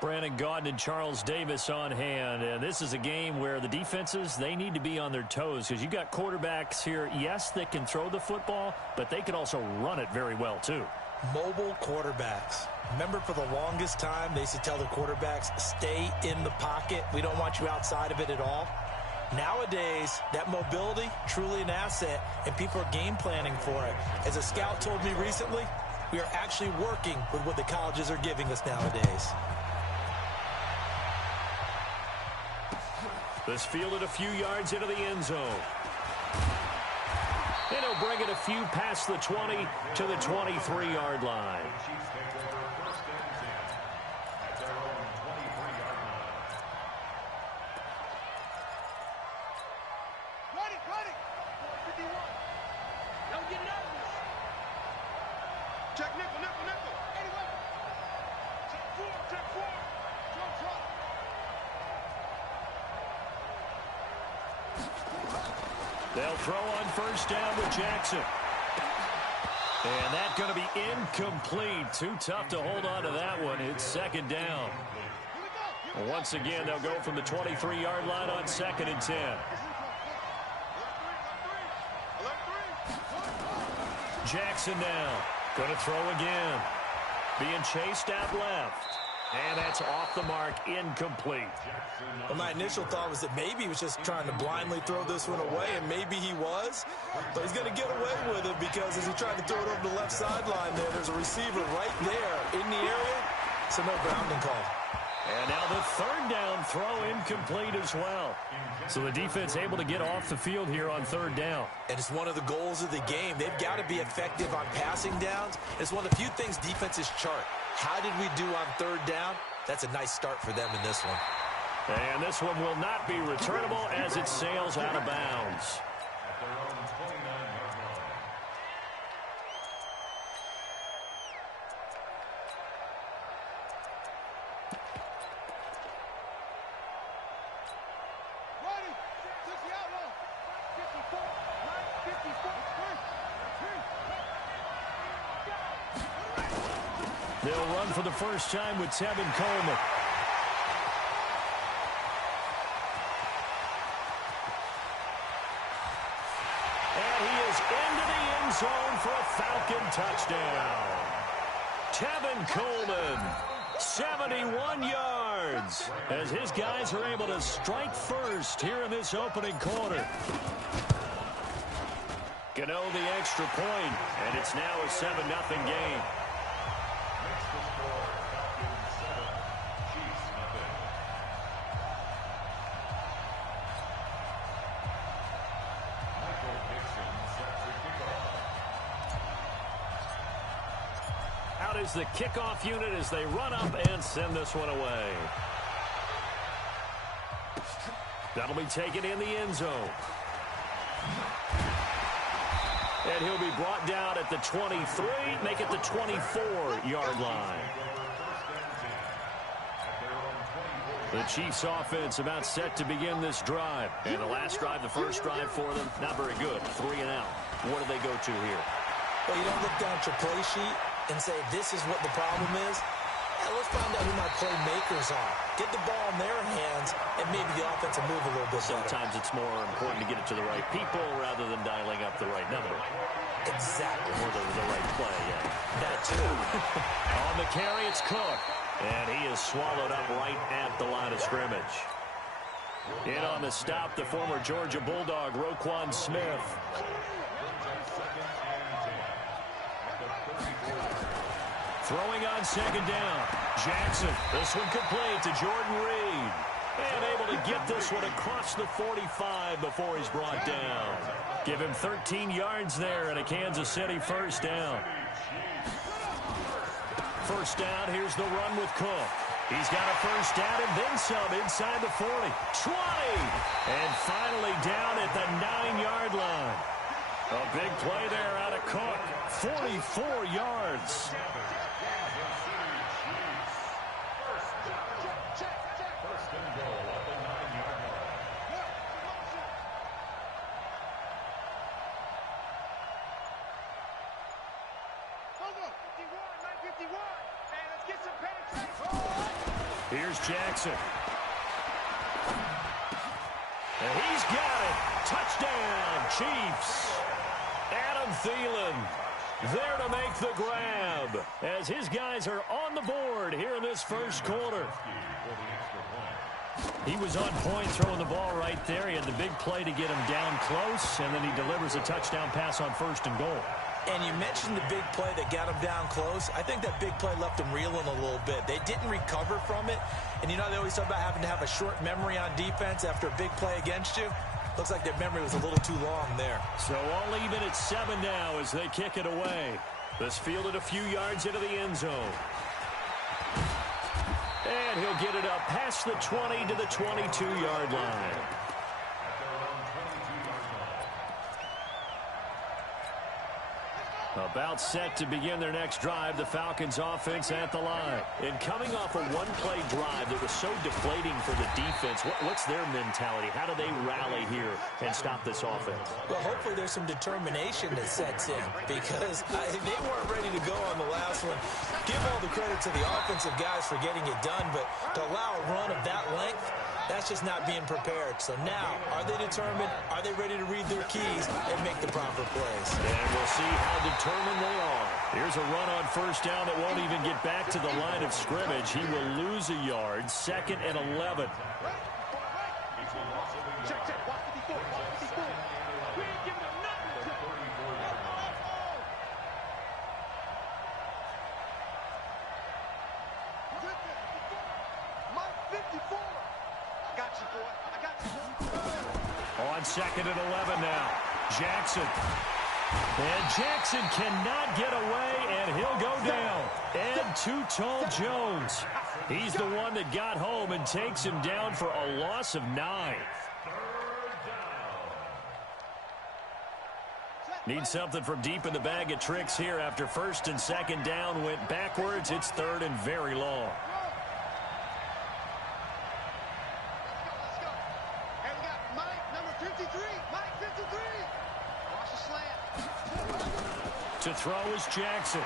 Brandon Gaudin and Charles Davis on hand. And this is a game where the defenses, they need to be on their toes because you've got quarterbacks here, yes, that can throw the football, but they can also run it very well too. Mobile quarterbacks. Remember, for the longest time, they used to tell the quarterbacks, stay in the pocket. We don't want you outside of it at all. Nowadays, that mobility, truly an asset, and people are game planning for it. As a scout told me recently, we are actually working with what the colleges are giving us nowadays. This fielded a few yards into the end zone. And he'll bring it a few past the 20 to the 23-yard line. They'll throw on first down with Jackson. And that's going to be incomplete. Too tough to hold on to that one. It's second down. Once again, they'll go from the 23-yard line on 2nd and 10. Jackson now. Going to throw again. Being chased out left. And that's off the mark, incomplete. Well, my initial thought was that maybe he was just trying to blindly throw this one away, and maybe he was. But he's going to get away with it because as he tried to throw it over the left sideline there's a receiver right there in the area, so no grounding call. And now the third down throw incomplete as well. So the defense able to get off the field here on third down. And it's one of the goals of the game. They've got to be effective on passing downs. It's one of the few things defenses chart. How did we do on third down? That's a nice start for them in this one. And this one will not be returnable as it sails out of bounds. They'll run for the first time with Tevin Coleman. And he is into the end zone for a Falcon touchdown. Tevin Coleman, 71 yards, as his guys are able to strike first here in this opening quarter. Gano the extra point, and it's now a 7-0 game. Out is the kickoff unit as they run up and send this one away. That'll be taken in the end zone. And he'll be brought down at the 23, make it the 24-yard line. The Chiefs offense about set to begin this drive. And the last drive, the first drive for them, not very good. 3 and out. What do they go to here? Well, you don't look down at your play sheet and say, this is what the problem is. Yeah, let's find out who my playmakers are. Get the ball in their hands, and maybe the offense will move a little bit better. Sometimes it's more important to get it to the right people rather than dialing up the right number. Exactly. Or the right play, yeah. That too. On the carry, it's Cook. And he is swallowed up right at the line of scrimmage. In on the stop, the former Georgia Bulldog, Roquan Smith. Throwing on second down. Jackson, this one complete to Jordan Reed. And able to get this one across the 45 before he's brought down. Give him 13 yards there and a Kansas City first down. First down, here's the run with Cook. He's got a first down and then some inside the 40. 20! And finally down at the 9-yard line. A big play there out of Cook. 44 yards. Here's Jackson. And he's got it. Touchdown, Chiefs. Adam Thielen there to make the grab as his guys are on the board here in this first quarter. He was on point throwing the ball right there. He had the big play to get him down close, and then he delivers a touchdown pass on 1st and goal. And you mentioned the big play that got him down close. I think that big play left him reeling a little bit. They didn't recover from it. And you know, they always talk about having to have a short memory on defense after a big play against you. Looks like their memory was a little too long there. So all even at 7 now as they kick it away. This fielded a few yards into the end zone. And he'll get it up past the 20 to the 22-yard line. About set to begin their next drive, the Falcons offense at the line. And coming off a one-play drive that was so deflating for the defense, what's their mentality? How do they rally here and stop this offense? Well, hopefully there's some determination that sets in because they weren't ready to go on the last one. Give all the credit to the offensive guys for getting it done, but to allow a run of that length, that's just not being prepared. So now, are they determined? Are they ready to read their keys and make the proper plays? And we'll see how determined they are. Here's a run on 1st down that won't even get back to the line of scrimmage. He will lose a yard. 2nd and 11. On 2nd and 11 now. Jackson. And Jackson cannot get away, and he'll go down. And Too Tall Jones. He's the one that got home and takes him down for a loss of 9. Need something from deep in the bag of tricks here after 1st and 2nd down went backwards. It's 3rd and very long. To throw is Jackson.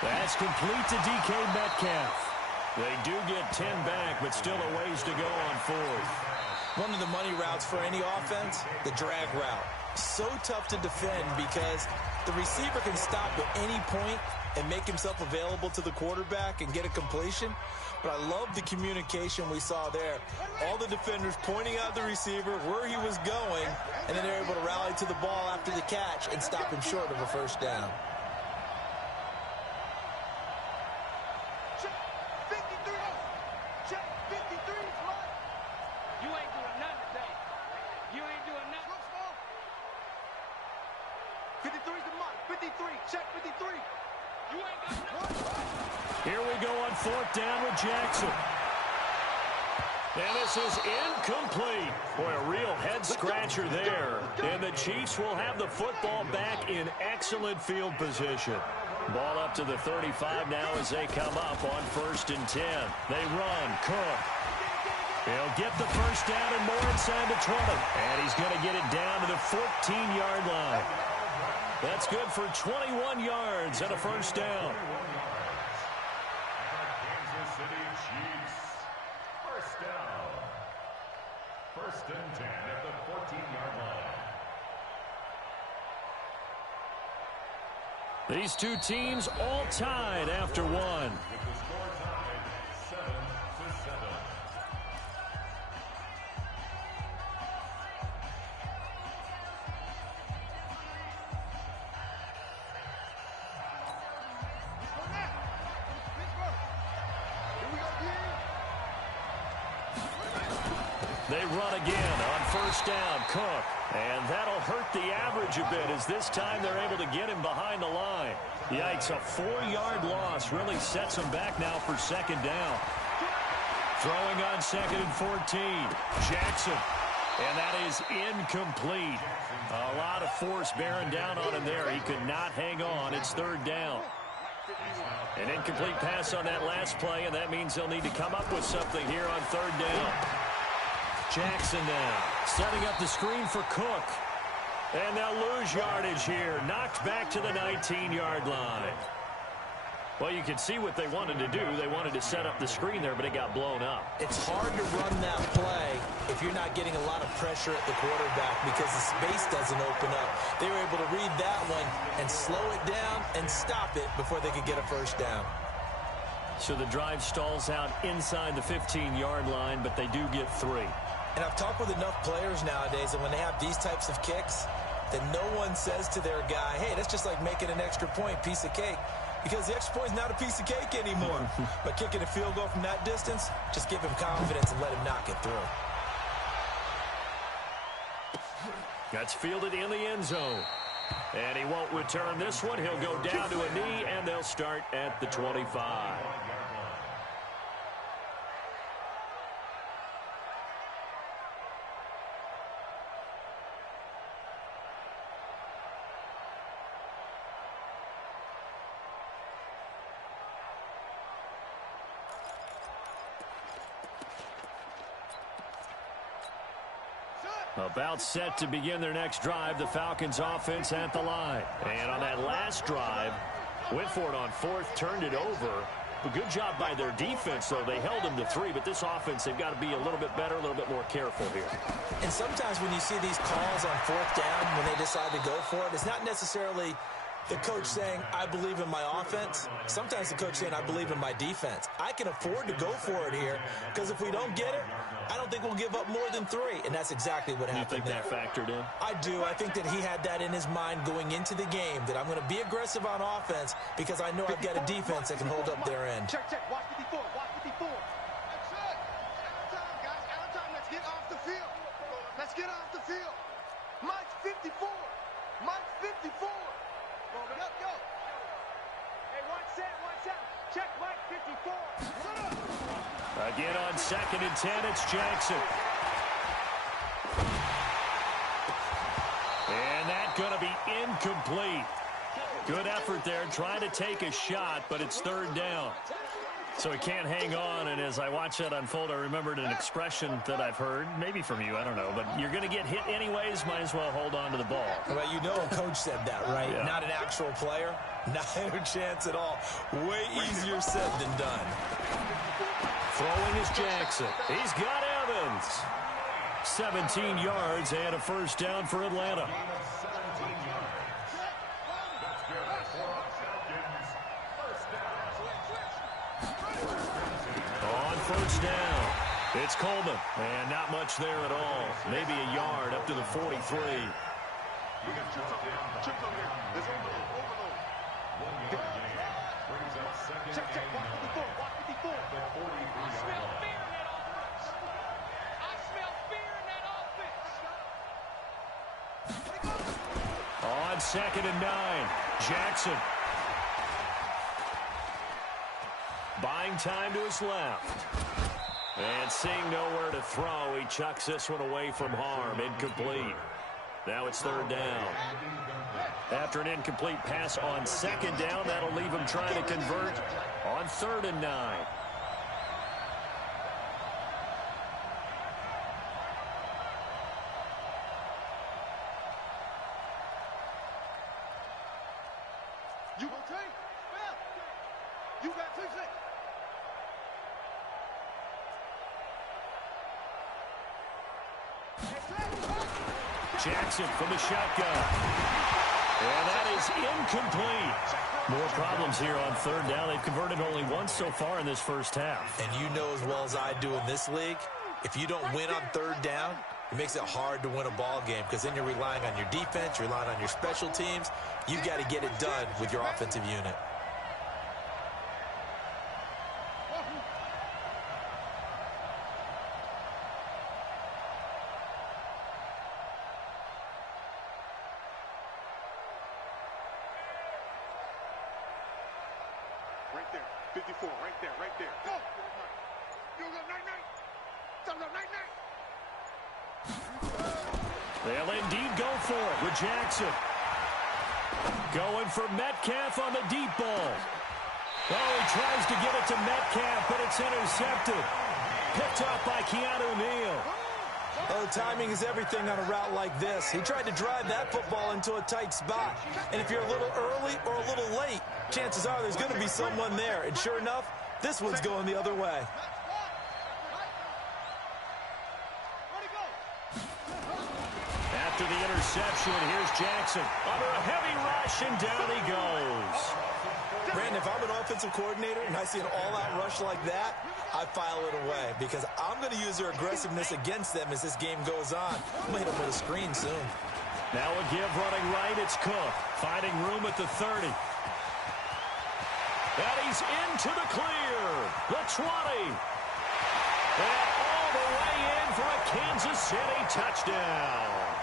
That's complete to DK Metcalf. They do get 10 back, but still a ways to go on 4th. One of the money routes for any offense, the drag route. So tough to defend because the receiver can stop at any point and make himself available to the quarterback and get a completion. But I love the communication we saw there. All the defenders pointing out the receiver, where he was going, and then they're able to rally to the ball after the catch and stop him short of a 1st down. Check 53. Check 53. You ain't doing nothing today. You ain't doing nothing. 53's the mark. 53. Check 53. You ain't got nothing. Here we go on 4th down with Jackson. And this is incomplete. Boy, a real head-scratcher there. And the Chiefs will have the football back in excellent field position. Ball up to the 35 now as they come up on 1st and 10. They run. Cook. He'll get the 1st down and more inside the 20. And he's going to get it down to the 14-yard line. That's good for 21 yards and a 1st down. Kansas City Chiefs. 1st down. 1st and 10 at the 14-yard line. These two teams all tied after one. With the score tied 7-7. They run again on 1st down. Cook. And that'll hurt the average a bit as this time they're able to get him behind the line. Yikes, a 4-yard loss really sets them back now for 2nd down. Throwing on 2nd and 14. Jackson. And that is incomplete. A lot of force bearing down on him there. He could not hang on. It's 3rd down. An incomplete pass on that last play, and that means they'll need to come up with something here on 3rd down. Jackson now setting up the screen for Cook. And they'll lose yardage here. Knocked back to the 19-yard line. Well, you can see what they wanted to do. They wanted to set up the screen there, but it got blown up. It's hard to run that play if you're not getting a lot of pressure at the quarterback because the space doesn't open up. They were able to read that one and slow it down and stop it before they could get a first down. So the drive stalls out inside the 15-yard line, but they do get 3. And I've talked with enough players nowadays that when they have these types of kicks, that no one says to their guy, hey, that's just like making an extra point, piece of cake. Because the extra point is not a piece of cake anymore. But kicking a field goal from that distance, just give him confidence and let him knock it through. That's fielded in the end zone. And he won't return this one. He'll go down to a knee, and they'll start at the 25. About set to begin their next drive, the Falcons offense at the line. And on that last drive, went for it on 4th, turned it over. A good job by their defense, though. They held them to 3, but this offense, they've got to be a little bit better, a little bit more careful here. And sometimes when you see these calls on 4th down, when they decide to go for it, it's not necessarily the coach saying, I believe in my offense. Sometimes the coach saying, I believe in my defense. I can afford to go for it here because if we don't get it, I don't think we'll give up more than 3. And that's exactly what happened there. You think that factored in? I do. I think that he had that in his mind going into the game, that I'm going to be aggressive on offense because I know I've got a defense that can hold up their end. Check. Watch 54. Watch 54. That's it. Out of time, guys. Out of time. Let's get off the field. Let's get off the field. Mike's 54. Mike's 54. Go. Hey, one set. Check, Mike, 54. Again on 2nd and 10, it's Jackson. And that's going to be incomplete. Good effort there, trying to take a shot, but it's 3rd down. So he can't hang on, and as I watch that unfold, I remembered an expression that I've heard, maybe from you, I don't know, but you're going to get hit anyways, might as well hold on to the ball. Well, you know a coach said that, right? Yeah. Not an actual player. Not a chance at all. Way easier said than done. Throwing is Jackson. He's got Evans. 17 yards and a first down for Atlanta. On first down, it's Coleman. And not much there at all. Maybe a yard up to the 43. Check. Watch 54. Watch 54. I smell fear in that offense. I smell fear in that offense. On 2nd and 9, Jackson. Buying time to his left. And seeing nowhere to throw, he chucks this one away from harm. Incomplete. Now it's 3rd down. After an incomplete pass on 2nd down, that'll leave him trying to convert on 3rd and 9. You gonna take? Well, you got to take. Jackson from the shotgun. And that is incomplete. More problems here on 3rd down. They've converted only once so far in this first half. And you know as well as I do in this league, if you don't win on 3rd down, it makes it hard to win a ball game because then you're relying on your defense, you're relying on your special teams. You've got to get it done with your offensive unit. Right there. 54. Right there. Go. You go night. Tell them night. They'll indeed go for it with Jackson. Going for Metcalf on the deep ball. Oh, he tries to get it to Metcalf, but it's intercepted. Picked off by Keanu Neal. Oh, timing is everything on a route like this. He tried to drive that football into a tight spot. And if you're a little early or a little late, chances are there's going to be someone there. And sure enough, this one's going the other way. After the interception, here's Jackson under a heavy rush, and down he goes. Brandon, if I'm an offensive coordinator and I see an all-out rush like that, I file it away because I'm going to use their aggressiveness against them as this game goes on. I'm going to hit them with a screen soon. Now a give running right. It's Cook finding room at the 30. And he's into the clear. The 20. And all the way in for a Kansas City touchdown.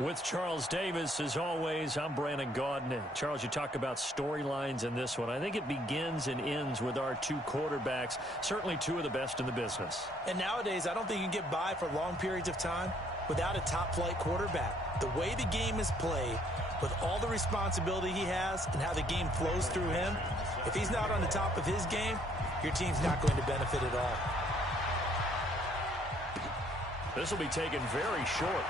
With Charles Davis, as always, I'm Brandon Gaudin. And Charles, you talk about storylines in this one. I think it begins and ends with our two quarterbacks, certainly two of the best in the business. And nowadays, I don't think you can get by for long periods of time without a top-flight quarterback. The way the game is played, with all the responsibility he has and how the game flows through him, if he's not on the top of his game, your team's not going to benefit at all. This will be taken very short.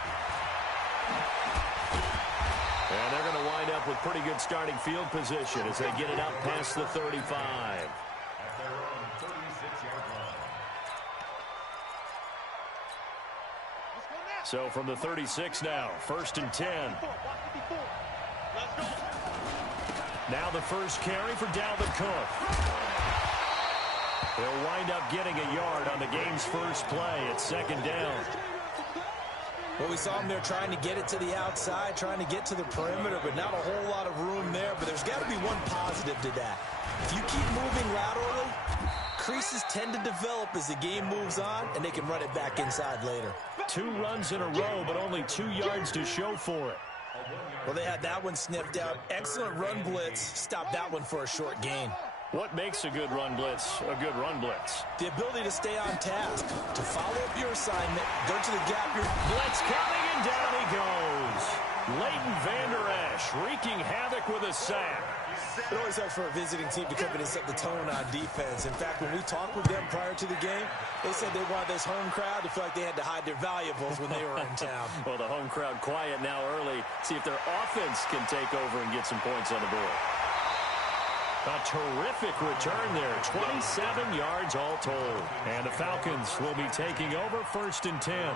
And they're going to wind up with pretty good starting field position as they get it up past the 35. At their own 36-yard line. So from the 36 now, 1st and 10. Now the first carry for Dalvin Cook. They'll wind up getting a yard on the game's first play at 2nd down. Well, we saw him there trying to get it to the outside, trying to get to the perimeter, but not a whole lot of room there. But there's got to be one positive to that. If you keep moving laterally, creases tend to develop as the game moves on, and they can run it back inside later. 2 runs in a row, but only 2 yards to show for it. Well, they had that one sniffed out. Excellent run blitz. Stopped that one for a short gain. What makes a good run blitz a good run blitz? The ability to stay on task, to follow up your assignment, go to the gap. Blitz coming, and down he goes. Leighton Vander Esch wreaking havoc with a sack. It always helps for a visiting team to come in and set the tone on defense. In fact, when we talked with them prior to the game, they said they wanted this home crowd to feel like they had to hide their valuables when they were in town. Well, the home crowd quiet now early. See if their offense can take over and get some points on the board. A terrific return there, 27 yards all told. And the Falcons will be taking over 1st and 10.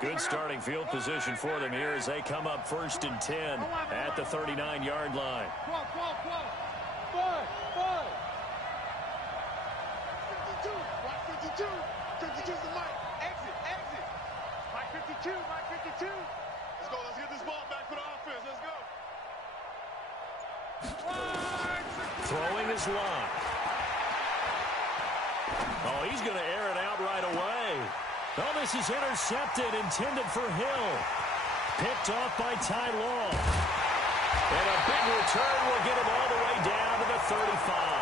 Good starting field position for them here as they come up 1st and 10 at the 39-yard line. 52, 52's the mic. Exit. Mike 52, Mike 52. Let's go, let's get this ball back for the offense. Let's go. Throwing his line. Oh, he's going to air it out right away. Oh, this is intercepted, intended for Hill. Picked off by Ty Law. And a big return will get him all the way down to the 35.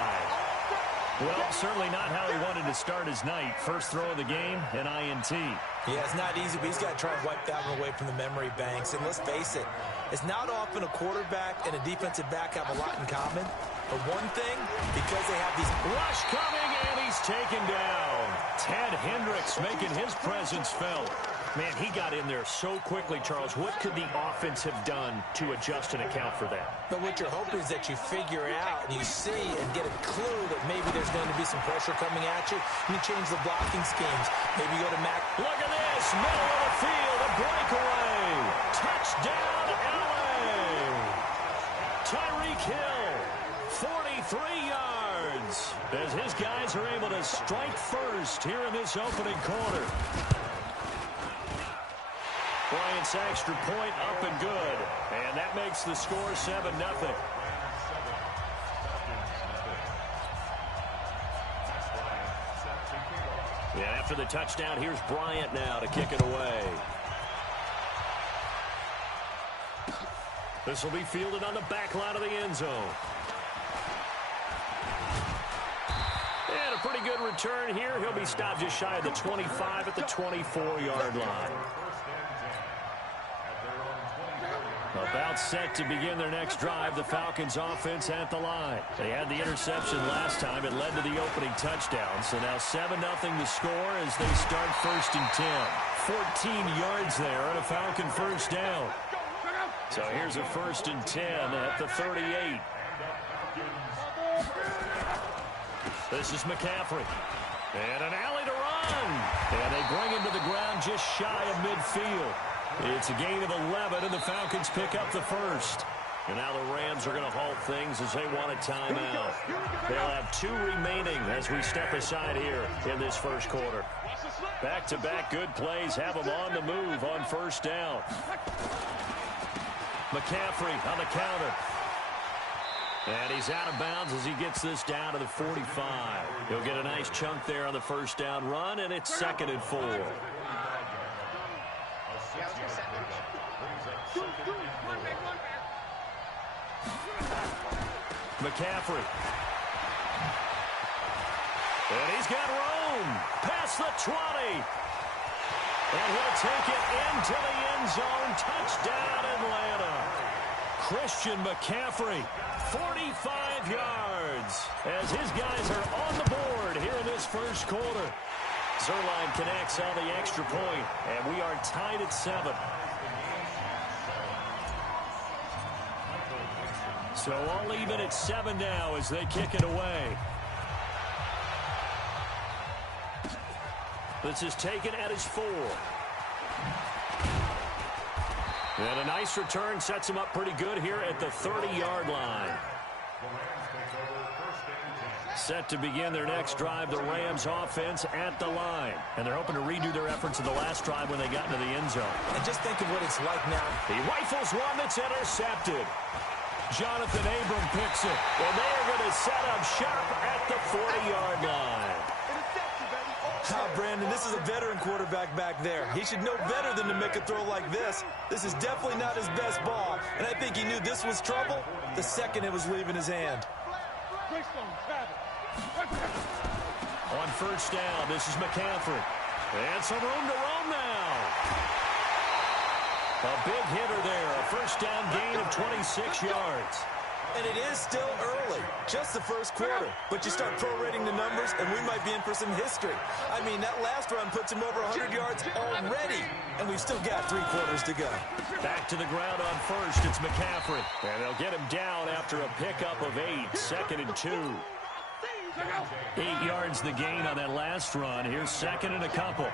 Well, certainly not how he wanted to start his night. First throw of the game, an INT. Yeah, it's not easy, but he's got to try and wipe that one away from the memory banks. And let's face it, it's not often a quarterback and a defensive back have a lot in common. But one thing, because they have these... Rush coming, and he's taken down. Ted Hendricks making his presence felt. Man, he got in there so quickly, Charles. What could the offense have done to adjust and account for that? But what you're hoping is that you figure out and you see and get a clue that maybe there's going to be some pressure coming at you. And you change the blocking schemes. Maybe you go to Mac. Look at this. Middle of the field. A breakaway. Touchdown, LA. Tyreek Hill. 43 yards. As his guys are able to strike first here in this opening quarter. Bryant's extra point up and good. And that makes the score 7-0. And after the touchdown, here's Bryant now to kick it away. This will be fielded on the back line of the end zone. And a pretty good return here. He'll be stopped just shy of the 25 at the 24-yard line. About set to begin their next drive, the Falcons offense at the line. They had the interception last time. It led to the opening touchdown. So now 7-0 the score as they start 1st and 10. 14 yards there and a Falcon first down. So here's a 1st and 10 at the 38. This is McCaffrey. And an alley to run. And they bring him to the ground just shy of midfield. It's a gain of 11, and the Falcons pick up the first. And now the Rams are going to halt things as they want a timeout. They'll have 2 remaining as we step aside here in this first quarter. Back-to-back good plays have them on the move on first down. McCaffrey on the counter. And he's out of bounds as he gets this down to the 45. He'll get a nice chunk there on the first down run, and it's 2nd and 4. McCaffrey. And he's got room. Past the 20. And he'll take it into the end zone. Touchdown, Atlanta. Christian McCaffrey, 45 yards. As his guys are on the board here in this first quarter. Zerline connects on the extra point, and we are tied at 7. So all even at 7 now as they kick it away. This is taken at his 4. And a nice return sets him up pretty good here at the 30-yard line. Set to begin their next drive, the Rams offense at the line. And they're hoping to redo their efforts in the last drive when they got into the end zone. And just think of what it's like now. He rifles one that's intercepted. Jonathan Abram picks it. And they are going to set up shop at the 40-yard line. Brandon, this is a veteran quarterback back there. He should know better than to make a throw like this. This is definitely not his best ball. And I think he knew this was trouble the second it was leaving his hand. On first down, this is McCaffrey. And some room to roam now. A big hitter there. A first down gain of 26 yards. And it is still early, just the first quarter. But you start prorating the numbers, and we might be in for some history. I mean, that last run puts him over 100 yards already, and we've still got 3 quarters to go. Back to the ground on first, it's McCaffrey. And they'll get him down after a pickup of 8, 2nd and 2. 8 yards the gain on that last run. Here's 2nd and a couple.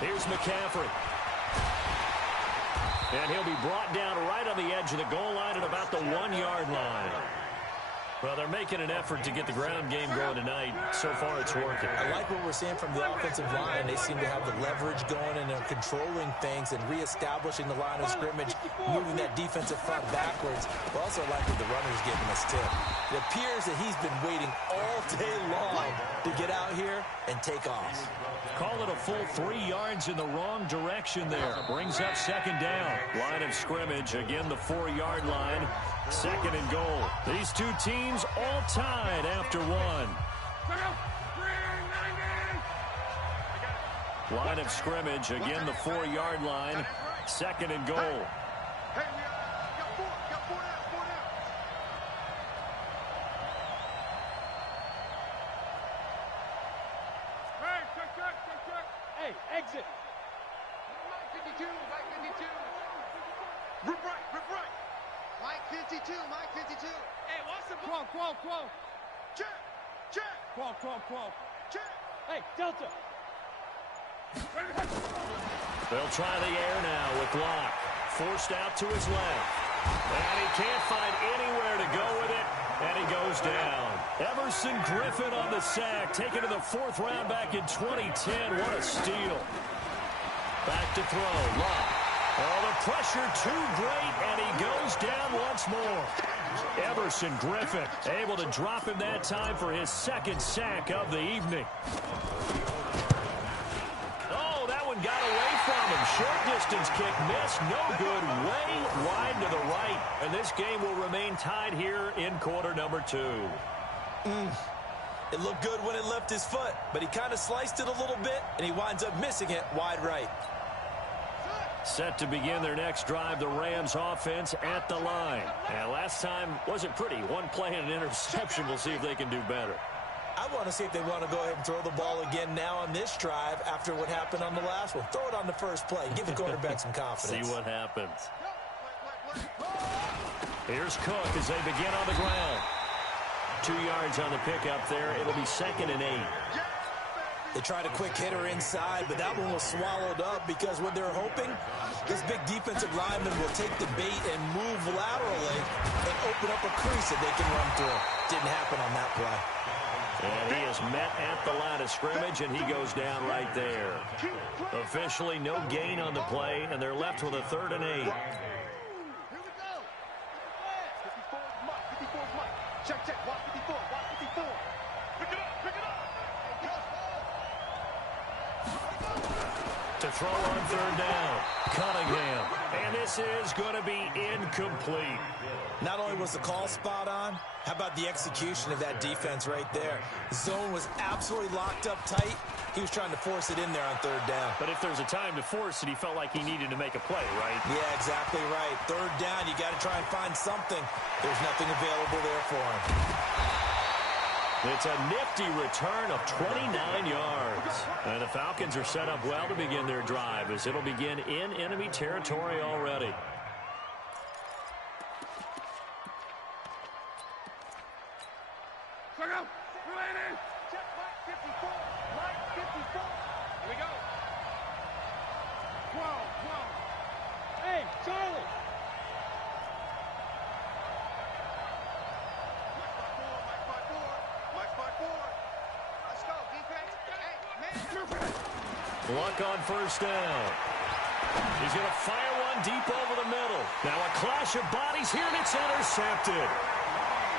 Here's McCaffrey. And he'll be brought down right on the edge of the goal line at about the 1-yard line. Well, they're making an effort to get the ground game going tonight. So far, it's working. I like what we're seeing from the offensive line. They seem to have the leverage going, and they're controlling things and reestablishing the line of scrimmage, moving that defensive front backwards. But also I like what the runner's giving us, too. It appears that he's been waiting all day long to get out here and take off. Call it a full 3 yards in the wrong direction there. Brings up 2nd down. Line of scrimmage, again the 4-yard line. 2nd and goal. These two teams all tied after 1. Line of scrimmage, again the 4-yard line. 2nd and goal. Hey, got 4 down. Hey, exit. Mike 52. Rip right. Mike 52. Hey, what's the ball? Qual. Check. Qual. Check. Hey, Delta. They'll try the air now with Locke. Forced out to his left. And he can't find anywhere to go with it. And he goes down. Everson Griffin on the sack. Taken to the 4th round back in 2010. What a steal. Back to throw. Locke. Oh, the pressure too great, and he goes down once more. Everson Griffin able to drop him that time for his 2nd sack of the evening. Oh, that one got away from him. Short distance kick missed. No good. Way wide to the right. And this game will remain tied here in quarter number 2. It looked good when it left his foot, but he kind of sliced it a little bit, and he winds up missing it wide right. Set to begin their next drive, the Rams offense at the line. And last time wasn't pretty. 1 play and an interception. We'll see if they can do better. I want to see if they want to go ahead and throw the ball again now on this drive after what happened on the last one. Throw it on the first play. Give the quarterback some confidence. See what happens. Here's Cook as they begin on the ground. 2 yards on the pickup there. It'll be 2nd and 8. They tried a quick hitter inside, but that one was swallowed up because what they're hoping, this big defensive lineman will take the bait and move laterally and open up a crease that they can run through. Didn't happen on that play. And he is met at the line of scrimmage, and he goes down right there. Officially no gain on the play, and they're left with a 3rd and 8. Here we go. 54 is Mike. 54 is Mike. Check, check. Watch 54. Watch 54. Pick it up. Pick it up. To throw on 3rd down, Cunningham. And this is going to be incomplete. Not only was the call spot on, how about the execution of that defense right there? Zone was absolutely locked up tight. He was trying to force it in there on 3rd down. But if there's a time to force it, he felt like he needed to make a play, right? Yeah, exactly right. 3rd down, you got to try and find something. There's nothing available there for him. It's a nifty return of 29 yards. And the Falcons are set up well to begin their drive as it'll begin in enemy territory already. Check out. Related. Check Mike 54. Mike 54. Here we go. 12, 12. Hey, Charlie. Mike 54. Let's go, defense. Hey, man. Luck on 1st down. He's going to fire one deep over the middle. Now a clash of bodies here, and it's intercepted.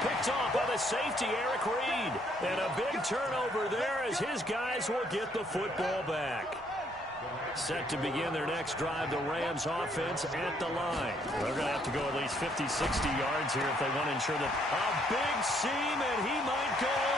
Picked off by the safety, Eric Reed. And a big turnover there as his guys will get the football back. Set to begin their next drive, the Rams offense at the line. They're going to have to go at least 50, 60 yards here if they want to ensure that a big seam, and he might go